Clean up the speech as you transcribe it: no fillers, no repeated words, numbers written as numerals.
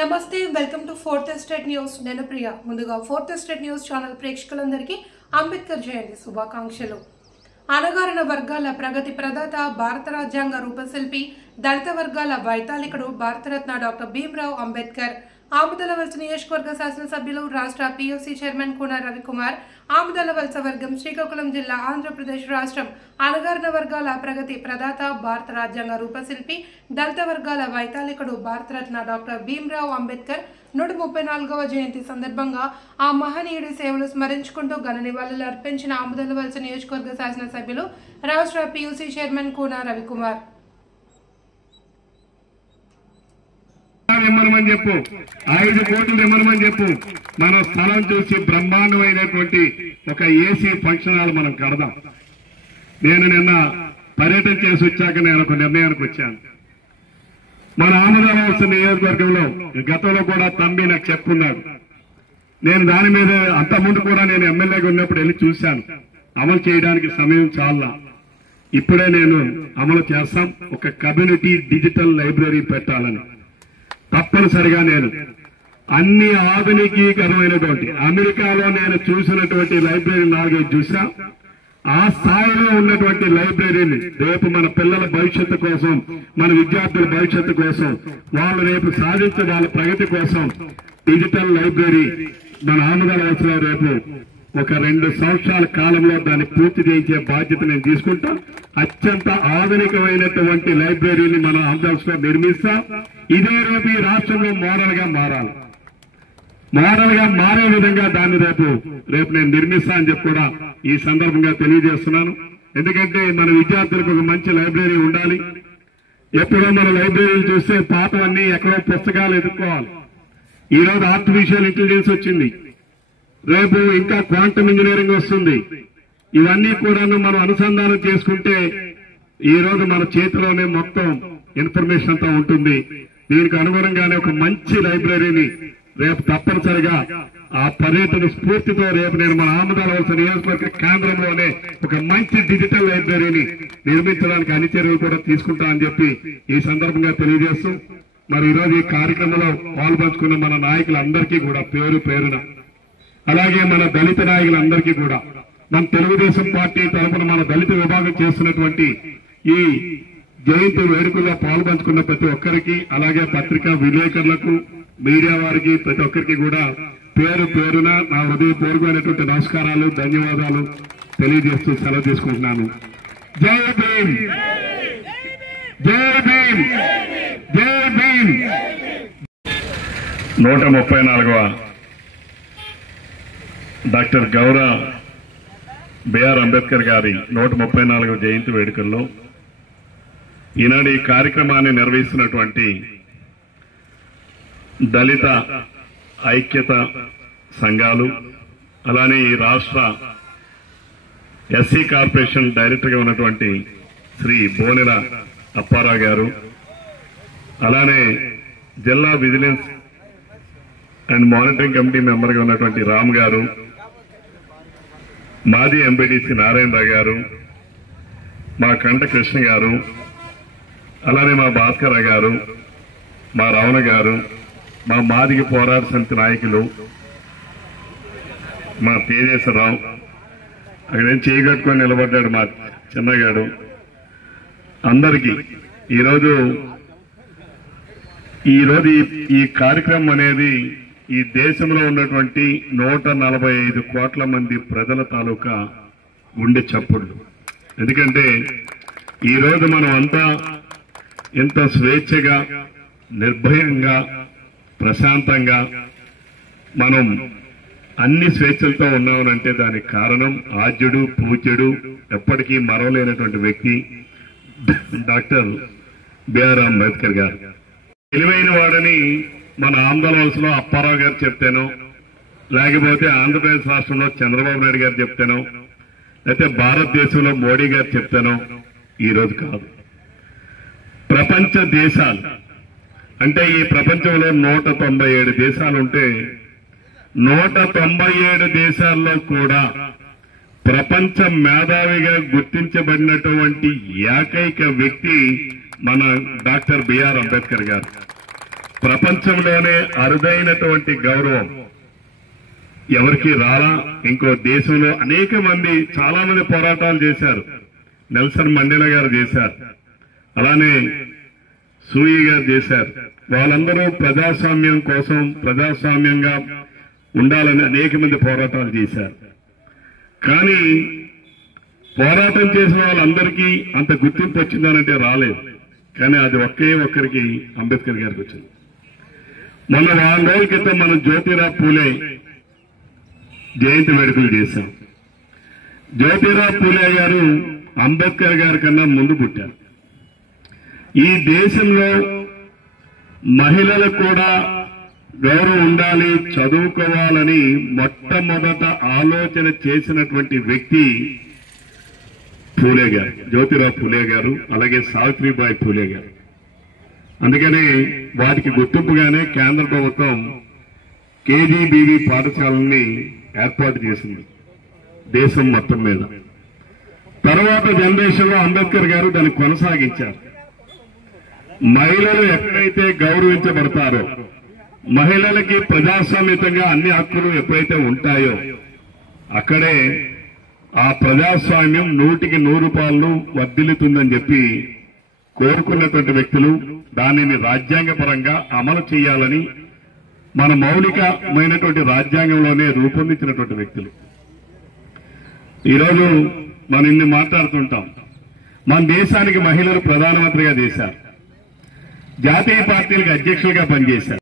నమస్తే welcome to fourth estate news. నేను ప్రియా. ముందుగా ఫోర్త్ ఎస్టేట్ న్యూస్ ఛానల్ ప్రేక్షకులందరికీ అంబేద్కర్ జయంతి శుభాకాంక్షలు. అణగారిన వర్గాల ప్రగతి ప్రదాత, భారత రాజ్యాంగ రూపశిల్పి, దళిత వర్గాల వైతాళికుడు భారతరత్న డాక్టర్ భీమ్రావ్ అంబేద్కర్. ఆముదలవలస నియోజకవర్గ శాసనసభ్యులు, రాష్ట్ర పిఎస్సి చైర్మన్ కూన రవికుమార్. ఆముదలవలస వర్గం, శ్రీకాకుళం జిల్లా, ఆంధ్రప్రదేశ్ రాష్ట్రం. అణగారిన వర్గాల ప్రగతి ప్రదాత, భారత రాజ్యాంగ రూపశిల్పి, దళిత వర్గాల వైతాళికుడు భారతరత్న డాక్టర్ భీమ్రావ్ అంబేద్కర్ 134వ జయంతి సందర్భంగా ఆ మహనీయుడి సేవలు స్మరించుకుంటూ ఘన నివాళులు అర్పించిన ఆముదలవలస నియోజకవర్గ శాసనసభ్యులు, రాష్ట్ర పిఎస్సి చైర్మన్ కూన రవికుమార్. ఇమ్మనమని చెప్పు, 5 కోట్లు ఇమ్మనమని చెప్పు. మనం స్థలం చూసి బ్రహ్మాండమైనటువంటి ఒక ఏసీ ఫంక్షన్ హాల్ మనం కడదాం. నేను నిన్న పర్యటన చేసి వచ్చాక నేను ఒక నిర్ణయానికి వచ్చాను. మన ఆముదలవలస నియోజకవర్గంలో గతంలో కూడా తంబి నాకు చెప్పుకున్నాడు. నేను దాని మీద అంతకుముందు కూడా నేను ఎమ్మెల్యేగా ఉన్నప్పుడు వెళ్ళి చూశాను. అమలు చేయడానికి సమయం చాలా. ఇప్పుడే నేను అమలు చేస్తాం. ఒక కమ్యూనిటీ డిజిటల్ లైబ్రరీ పెట్టాలని తప్పనిసరిగా నేను అన్ని ఆధునికీకరమైనటువంటి అమెరికాలో నేను చూసినటువంటి లైబ్రరీ 4 చూసా. ఆ స్థాయిలో ఉన్నటువంటి లైబ్రరీని రేపు మన పిల్లల భవిష్యత్తు కోసం, మన విద్యార్థుల భవిష్యత్తు కోసం, వాళ్ళు రేపు సాధించే వాళ్ళ ప్రగతి కోసం డిజిటల్ లైబ్రరీ మన ఆముదలవలసలో రేపు ఒక 2 సంవత్సరాల కాలంలో దాన్ని పూర్తి చేయించే బాధ్యత నేను తీసుకుంటా. అత్యంత ఆధునికమైనటువంటి లైబ్రరీని మన ఆముదలవలసలో నిర్మిస్తాం. ఇదే రేపు ఈ రాష్ట్రంలో మోడల్ గా మారాలి. మోడల్ గా మారే విధంగా దాన్ని రేపు నేను నిర్మిస్తా అని చెప్పి కూడా ఈ సందర్భంగా తెలియజేస్తున్నాను. ఎందుకంటే మన విద్యార్థులకు ఒక మంచి లైబ్రరీ ఉండాలి. ఎప్పుడో మన లైబ్రరీలు చూస్తే పాతవన్నీ ఎక్కడో పుస్తకాలు ఎదుర్కోవాలి. ఈ రోజు ఆర్టిఫిషియల్ ఇంటెలిజెన్స్ వచ్చింది, రేపు ఇంకా క్వాంటమ్ ఇంజనీరింగ్ వస్తుంది. ఇవన్నీ కూడా మనం అనుసంధానం చేసుకుంటే ఈ రోజు మన చేతిలోనే మొత్తం ఇన్ఫర్మేషన్ అంతా ఉంటుంది. దీనికి అనుగుణంగానే ఒక మంచి లైబ్రరీని రేపు తప్పనిసరిగా ఆ పర్యటన స్ఫూర్తితో రేపు నేను మన ఆముదలవలస నియోజకవర్గ కేంద్రంలోనే ఒక మంచి డిజిటల్ లైబ్రరీని నిర్మించడానికి అన్ని చర్యలు కూడా తీసుకుంటా అని చెప్పి ఈ సందర్భంగా తెలియజేస్తూ, మరి ఈరోజు ఈ కార్యక్రమంలో పాల్పంచుకున్న మన నాయకులందరికీ కూడా పేరు పేరున, అలాగే మన దళిత నాయకులందరికీ కూడా, మన తెలుగుదేశం పార్టీ తరఫున మన దళిత విభాగం చేస్తున్నటువంటి ఈ జయంతి వేడుకల్లో పాల్పంచుకున్న ప్రతి ఒక్కరికి, అలాగే పత్రికా విలేకరులకు, మీడియా వారికి, ప్రతి ఒక్కరికి కూడా పేరు పేరున నా హృదయపూర్వకమైనటువంటి నమస్కారాలు, ధన్యవాదాలు తెలియజేస్తూ సెలవు తీసుకుంటున్నాను. జై భీమ్, జై భీమ్, జై భీమ్. 134వ డాక్టర్ గౌరవ బిఆర్ అంబేద్కర్ గారి 134వ జయంతి వేడుకల్లో ఈనాడు ఈ కార్యక్రమాన్ని నిర్వహిస్తున్నటువంటి దళిత ఐక్యత సంఘాలు, అలానే ఈ రాష్ట్ర ఎస్సీ కార్పొరేషన్ డైరెక్టర్ గా ఉన్నటువంటి శ్రీ బోనెల అప్పారావు గారు, అలానే జిల్లా vigilance and monitoring committee member గా ఉన్నటువంటి రామ్ గారు, మాజీ ఎంపీడీసీ నారాయణరావు గారు, మా కంట కృష్ణ గారు, అలానే మా భాస్కర్ గారు, మా రమణ గారు, మా మాదిగ పోరాట సమితి నాయకులు, మా తేజేశ్వరరావు, అక్కడేం చేయగట్టుకొని నిలబడ్డాడు మా చిన్నగాడు, అందరికీ ఈరోజు ఈ కార్యక్రమం అనేది ఈ దేశంలో ఉన్నటువంటి 145 కోట్ల మంది ప్రజల తాలూకా గుండె చప్పుడు. ఎందుకంటే ఈరోజు మనం అంతా ఎంత స్వేచ్ఛగా, నిర్భయంగా, ప్రశాంతంగా మనం అన్ని స్వేచ్ఛలతో ఉన్నామనంటే దానికి కారణం ఆద్యుడు, పూజ్యుడు, ఎప్పటికీ మరవలేనటువంటి వ్యక్తి డాక్టర్ బిఆర్ అంబేద్కర్ గారు. తెలివైన వాడని మన ఆంధ్రవలసలో అప్పారావు గారు చెప్తేనో, లేకపోతే ఆంధ్రప్రదేశ్ రాష్ట్రంలో చంద్రబాబు నాయుడు గారు చెప్తేనో, లేకపోతే భారతదేశంలో మోడీ గారు చెప్తేనో ఈరోజు కాదు. ప్రపంచ దేశాలు అంటే ఈ ప్రపంచంలో 197 దేశాలుంటే 197 దేశాల్లో కూడా ప్రపంచ మేధావిగా గుర్తించబడినటువంటి ఏకైక వ్యక్తి మన డాక్టర్ బిఆర్ అంబేద్కర్ గారు. ప్రపంచంలోనే అరుదైనటువంటి గౌరవం ఎవరికి రాలా. ఇంకో దేశంలో అనేక మంది చాలా మంది పోరాటాలు చేశారు. నెల్సన్ మండేలా గారు చేశారు, అలానే సూయి గారు చేశారు. వాళ్ళందరూ ప్రజాస్వామ్యం కోసం ప్రజాస్వామ్యంగా ఉండాలని అనేక మంది పోరాటాలు చేశారు. కానీ పోరాటం చేసిన వాళ్ళందరికీ అంత గుర్తింపు వచ్చిందనంటే రాలేదు. కానీ అది ఒకే ఒక్కరికి అంబేద్కర్ గారికి వచ్చింది. మొన్న 4 రోజుల క్రితం మనం జ్యోతిరావు పూలే జయంతి వేడుకలు చేశాం. జ్యోతిరావు పూలే గారు అంబేద్కర్ గారి కన్నా ముందు పుట్టారు. ఈ దేశంలో మహిళలకు కూడా గౌరవం ఉండాలి, చదువుకోవాలని మొట్టమొదట ఆలోచన చేసినటువంటి వ్యక్తి పూలే గారు, జ్యోతిరావు పూలే గారు, అలాగే సావిత్రిబాయి పూలే గారు. అందుకని వాటికి గుర్తింపుగానే కేంద్ర ప్రభుత్వం కేజీబీవీ పాఠశాలని ఏర్పాటు చేసింది దేశం మొత్తం మీద. తర్వాత జనరేషన్ లో అంబేద్కర్ గారు దాన్ని కొనసాగించారు. మహిళలు ఎక్కడైతే గౌరవించబడతారో, మహిళలకి ప్రజాస్వామ్యతంగా అన్ని హక్కులు ఎప్పుడైతే ఉంటాయో అక్కడే ఆ ప్రజాస్వామ్యం 100కి 100 వర్ధిల్లుతుందని చెప్పి కోరుకున్నటువంటి వ్యక్తులు దానిని రాజ్యాంగపరంగా అమలు చేయాలని మన మౌలికమైనటువంటి రాజ్యాంగంలోనే రూపొందించినటువంటి వ్యక్తులు. ఈరోజు మనం ఇన్ని మాట్లాడుతుంటాం. మన దేశానికి మహిళలు ప్రధానమంత్రిగా చేశారు, జాతీయ పార్టీలకు అధ్యక్షులుగా పనిచేశారు.